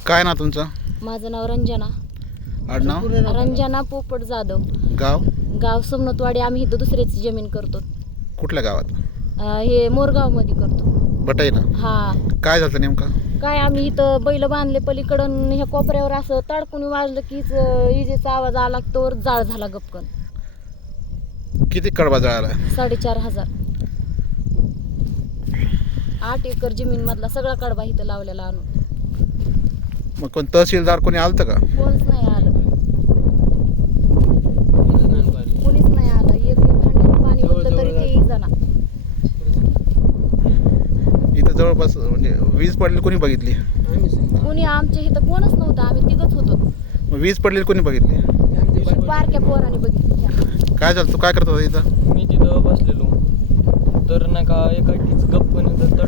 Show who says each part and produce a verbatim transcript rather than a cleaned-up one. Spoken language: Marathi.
Speaker 1: काय ना तुमचं?
Speaker 2: माझं नाव रंजना.
Speaker 1: आडनाव?
Speaker 2: रंजना पोपट जाधव.
Speaker 1: गाव?
Speaker 2: गाव सोमनाथवाडी. आम्ही इथं दुसऱ्याची जमीन करतो.
Speaker 1: कुठल्या गावात?
Speaker 2: अं, हे मोरगावमध्ये करतो.
Speaker 1: बटाई ना?
Speaker 2: हा.
Speaker 1: काय झालं नेमकं?
Speaker 2: काय आम्ही इथं बैल बांधले पलीकडून ह्या कोपऱ्यावर असं तडकून वाजलं कीच इजेचा आवाज आला तर जाळ झाला गपकन.
Speaker 1: किती कडबा जळाला?
Speaker 2: साडेचार हजार. आठ एकर जमीन मधला सगळा कडबा इथं लावलेला आणून.
Speaker 1: मग कोण तहसीलदार कोणी आलतं का?
Speaker 2: कोणच नाही आलं. कोणीच नाही आलं. एक एक खंड्यानं पाणी होतं तरी ते इजना.
Speaker 1: इथं जवळपास म्हणजे वीज पडलेली कोणी बघितली?
Speaker 2: कोणी आमच्या इथं कोणच नव्हतं. आम्ही तिघच होतो.
Speaker 1: मग वीज पडलेली कोणी बघितली?
Speaker 2: बारक्या पोरांनी बघितली.
Speaker 1: काय झालं? तू काय करत होता इथं?
Speaker 3: मी तिथं बसलेलो तर नाही का एका टीच गप्पन तड